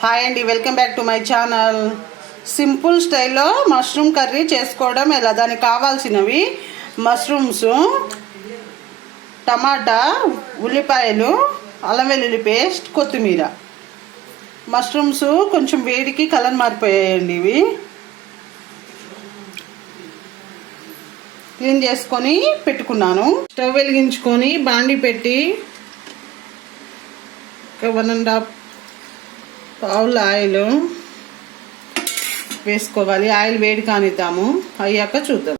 Hi అండి, welcome back to my channel. Simple స్టైల్లో mushroom curry చేసుకోవడం ఎలా. దానికి కావాల్సినవి మష్రూమ్స్, టమాటా, ఉల్లిపాయలు, అల్లం వెల్లుల్లి పేస్ట్, కొత్తిమీర. మష్రూమ్స్ కొంచెం వేడికి కలర్ మారిపోయాయండి. ఇవి క్లీన్ చేసుకొని పెట్టుకున్నాను. స్టవ్ వెలిగించుకొని బాండి పెట్టి 1.5 పావుల ఆయిల్ వేసుకోవాలి. ఆయిల్ వేడి కానిద్దాము. అయ్యాక చూద్దాం.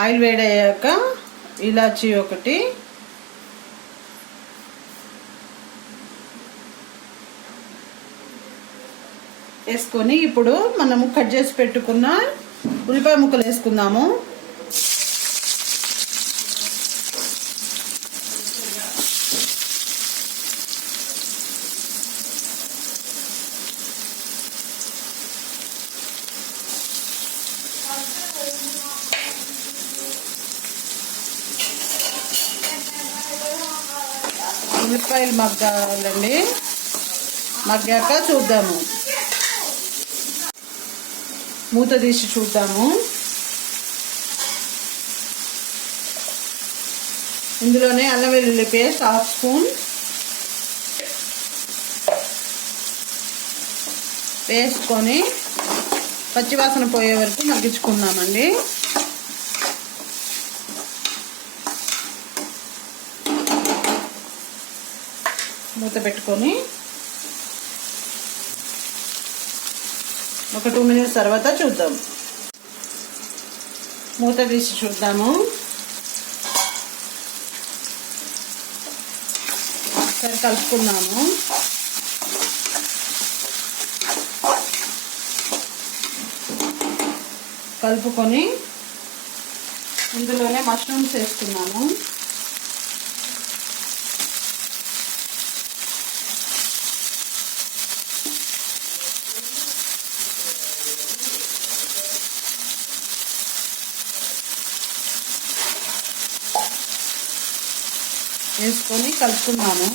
ఆయిల్ వేడి అయ్యాక ఇలాచీ ఒకటి, వేసుకొని ఇప్పుడు మనము కట్ చేసి పెట్టుకున్న ఉల్లిపాయ ముక్కలు వేసుకుందాము. ఉల్లిపాయలు మగ్గాలండి. మగ్గాక చూద్దాము. మూత తీసి చూద్దాము. ఇందులోనే అల్లం వెల్లుల్లి పేస్ట్ 1/2 స్పూన్ వేసుకొని పచ్చివాసన పోయే వరకు మగ్గించుకుందామండి. మూత పెట్టుకొని ఒక 2 మినిట్స్ తర్వాత చూద్దాం. మూత తీసి చూద్దాము. సరే కలుపుకున్నాము. కలుపుకొని ఇందులోనే మష్రూమ్స్ వేసుకున్నాము. వేసుకొని కలుపుకున్నాము.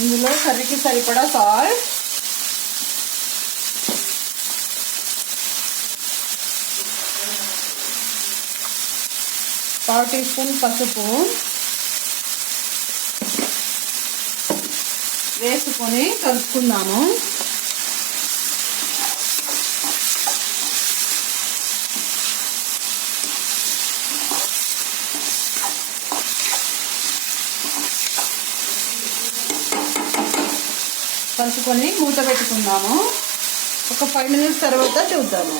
ఇందులో కర్రీకి సరిపడా సాల్ట్, ½ టీ స్పూన్ పసుపు వేసుకొని కలుపుకుందాము. కలుపుకొని మూత పెట్టుకుందాము. ఒక 5 మినిట్స్ తర్వాత చూద్దాము.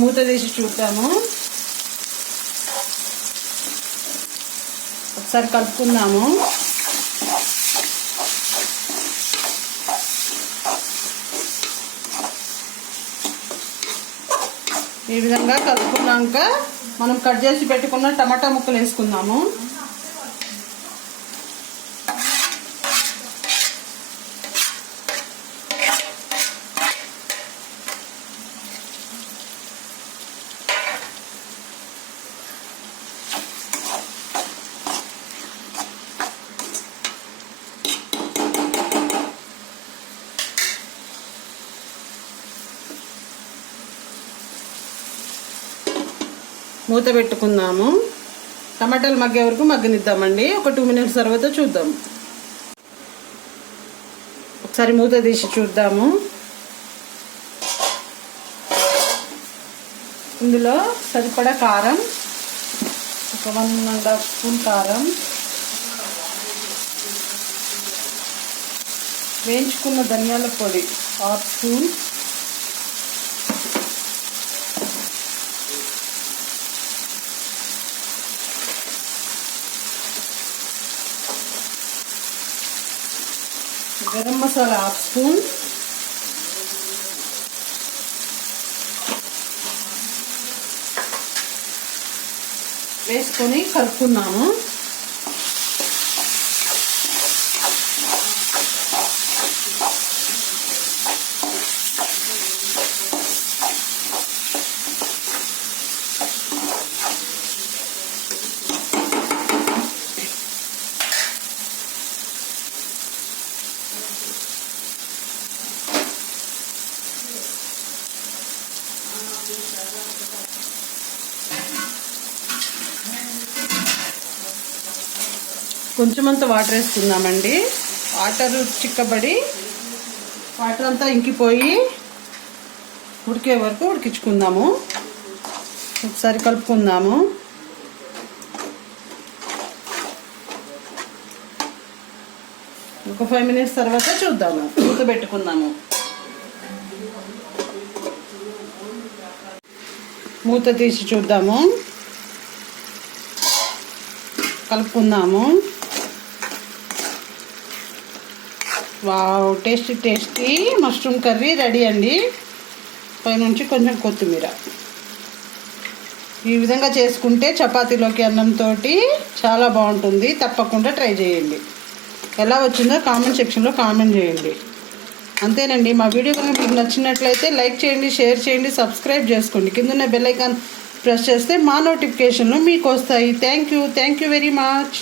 మూత తీసి చూద్దాము. ఒకసారి కలుపుకుందాము. ఈ విధంగా కలుపుకున్నాక మనం కట్ చేసి పెట్టుకున్న టమాటా ముక్కలు వేసుకుందాము. మూత పెట్టుకుందాము. టమాటాలు మగ్గే వరకు మగ్గనిద్దామండి. ఒక 2 మినిట్స్ తర్వాత చూద్దాం. ఒకసారి మూత తీసి చూద్దాము. ఇందులో సరిపడా కారం, ఒక 1.5 స్పూన్ కారం, వేయించుకున్న ధనియాల పొడి 1/2 స్పూన్, గరం మసాలా 1/2 స్పూన్, వేసుకొని కలుపుకున్నాము. కొంచెమంత వాటర్ వేసుకుందామండి. వాటర్ చిక్కబడి వాటర్ అంతా ఇంకిపోయి ఉడికే వరకు ఉడికించుకుందాము. ఒకసారి కలుపుకుందాము. ఒక 5 minutes తర్వాత చూద్దాము. మూత పెట్టుకుందాము. మూత తీసి చూద్దాము. కలుపుకుందాము. Wow, tasty tasty mushroom curry ready అండి. పైనుంచి కొంచెం కొత్తిమీర. ఈ విధంగా చేసుకుంటే చపాతీలోకి అన్నంతో చాలా బాగుంటుంది. తప్పకుండా ట్రై చేయండి. ఎలా వచ్చిందో కామెంట్ సెక్షన్లో కామెంట్ చేయండి. అంతేనండి. మా వీడియో కనుక మీకు నచ్చినట్లయితే లైక్ చేయండి, షేర్ చేయండి, సబ్స్క్రైబ్ చేసుకోండి. కింద బెల్ ఐకాన్ ప్రెస్ చేస్తే మా నోటిఫికేషన్లు మీకు వస్తాయి. Thank you very much.